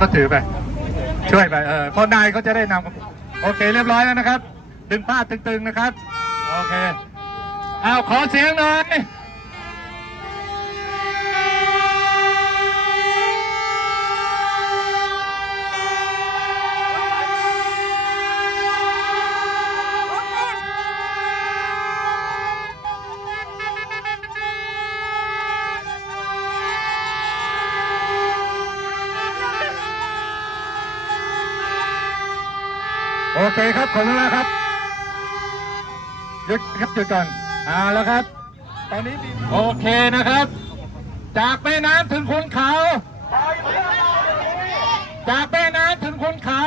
ก็ถือไป ช่วยไปเออพอนายเขาจะได้นำโอเค เรียบร้อยแล้วนะครับ ดึงผ้าตึงๆนะครับ โอเค เอาขอเสียงหน่อย โอเคครับขอบคุณมากครับหยุดครับหยุดก่อนเอาแล้วครับ ตอนนี้มีโอเคนะครับ จากแม่น้ำถึงคุณเขา จากแม่น้ำถึงคุณเขา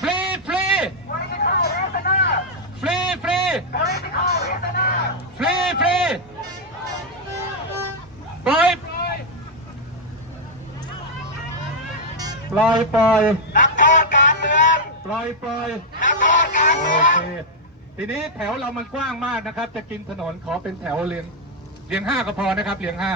ฟรีฟรีฟรีฟรีฟรีฟรีปล่อยปล่อยปล่อยนักโทษการ เมืองปล่อยปล่อยนักโทษการโอเมืองเคทีนี้แถวเรามันกว้างมากนะครับ จะกินถนนขอเป็นแถวเรียงเรียงห้าก็พอนะครับเรียงห้า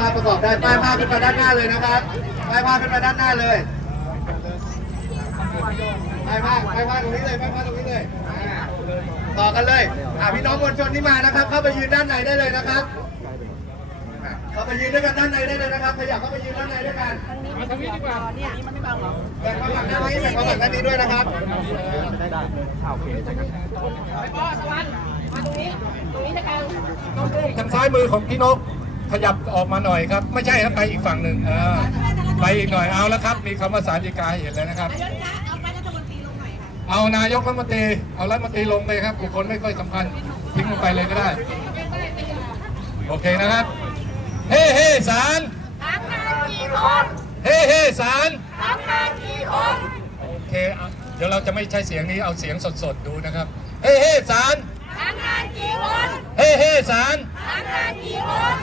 ภาพประกอบได้ป้ายภาพเป็นไปด้านหน้าเลยนะครับป้ายภาพเป็นไปด้านหน้าเลยป้ายภาพป้ายภาพตรงนี้เลยป้ายภาพตรงนี้เลยอ่าต่อกันเลยอ่าพี่น้องมวลชนที่มานะครับ เข้าไปยืนด้านในได้เลยนะครับอ่าเข้าไปยืนด้วยกันด้านในได้เลยนะครับขยับเข้าไปยืนด้านในด้วยกันมาทางนี้ดีกว่าเนี่ยมันไม่บังหรอแบ่งมาฝั่งด้านนี้แบ่งมาฝั่งด้านนี้ด้วยนะครับทางซ้ายมือของพี่นก ขยับออกมาหน่อยครับ ไม่ใช่ครับไปอีกฝั่งหนึ่งเออไปอีกหน่อยเอาแล้วครับ มีคำว่าสารดีกาให้เห็นแล้วนะครับเอานายกรัฐมนตรีเอารัฐมนตรีลงเลยครับบุคคลไม่ค่อยสำคัญทิ้งลงไปเลยก็ได้ โอเคนะครับ เฮ้เฮ้สารเฮ้เฮ้สารโอเคเอาเดี๋ยวเราจะไม่ใช้เสียงนี้เอาเสียงสดๆดูนะครับ เฮ้เฮ้สารเฮ้เฮ้สาร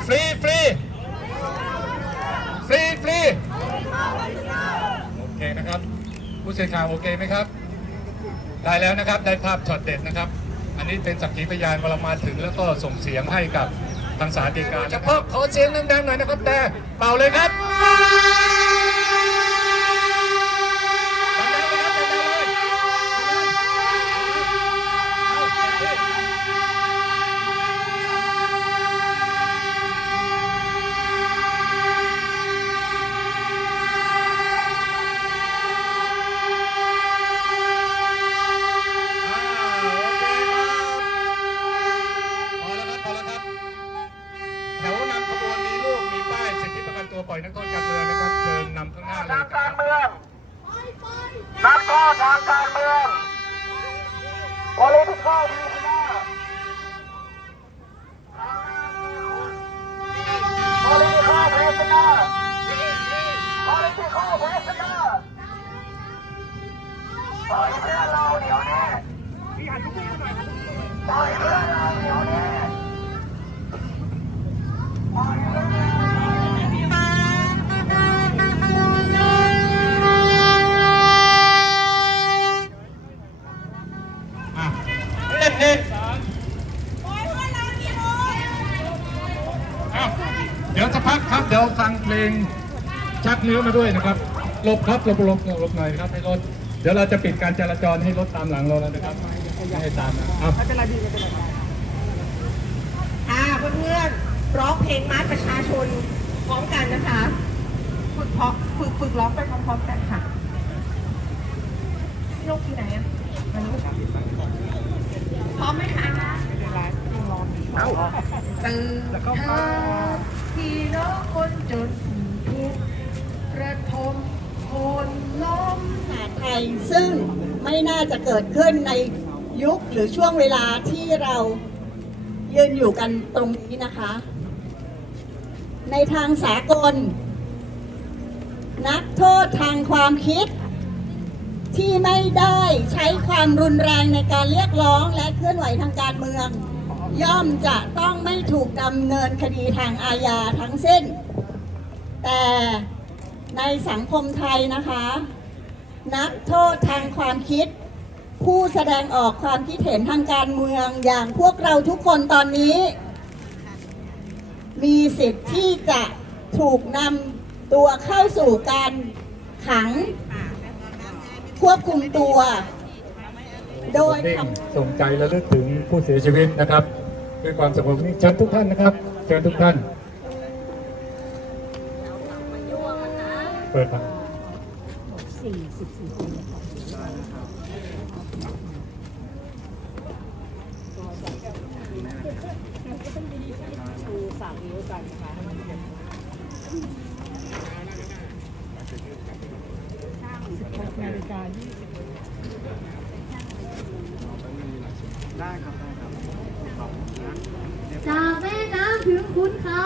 ฟรีฟรีฟรีฟรีโอเคนะครับ ผู้สื่อข่าวโอเคไหมครับ ได้แล้วนะครับได้ภาพช็อตเด็ดนะครับ อันนี้เป็นสักขีพยานว่าเรามาถึงแล้วก็ส่งเสียงให้กับทางสารดีกาเฉพาะขอเสียงดังๆหน่อยนะครับ แต่เป่าเลยครับ ปล่อยนักโทษการเมืองนะครับเชิญนำข้างหน้าเลทางยการเมืองนักโทษทางการเมือง political ดี๋ยวสักพักครับ เดี๋ยวฟังเพลงชักเนื้อมาด้วยนะครับหลบครับหลบหลบหลบหน่อยนะครับให้รถ เดี๋ยวเราจะปิดการจราจรให้รถตามหลังเราแล้วนะครับไม่ให้ตามนะเอาค่ะเพื่อนๆร้องเพลงมาร์ชประชาชนพร้อมกันนะคะฝึกเพราะฝึกฝึกร้องไปพร้อมๆกันค่ะพี่นกที่ไหนอะมาลูกพร้อมไหมคะเอ้าตื่นเธอ พี่น้องคนจนทุกระทมคนล้มภาษาไทยซึ่งไม่น่าจะเกิดขึ้นในยุคหรือช่วงเวลาที่เรายืนอยู่กันตรงนี้นะคะ ในทางสากล นักโทษทางความคิด ที่ไม่ได้ใช้ความรุนแรงในการเรียกร้องและเคลื่อนไหวทางการเมือง ย่อมจะต้องไม่ถูกดำเนินคดีทางอาญาทั้งสิ้น แต่ในสังคมไทยนะคะ นักโทษทางความคิด ผู้แสดงออกความคิดเห็นทางการเมืองอย่างพวกเราทุกคนตอนนี้ มีสิทธิ์ที่จะถูกนำตัวเข้าสู่การขัง ควบคุมตัว โดยเพ่งส่งใจและลึกถึงผู้เสียชีวิตนะครับ ด้วยความสงบนิ่งเชิญทุกท่านนะครับเชิญทุกท่าน เปิดครับสามนิ้วกันนะคะสิบหกนาฬิกายี่สิบ จากแม่น้ำถึงขุนเขา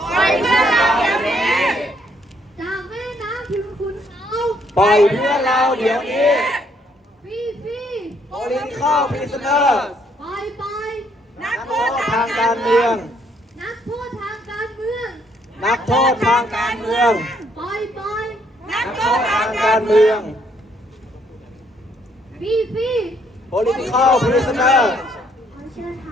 ปล่อยเพื่อนเราเดี๋ยวนี้ จากแม่น้ำถึงขุนเขาปล่อยเพื่อนเราเดี๋ยวนี้ฟรีฟรี political prisoner ปล่อยปล่อยนักโทโทษษทาทางงกาการรเมืเมือองงนักโทษทางการเมือง นักโทษทางการเมือง ปล่อยปล่อยนักนักโทโทษษทาทางงกาการรเมืเมือองงฟรีฟรี political prisoner ขอเชิญท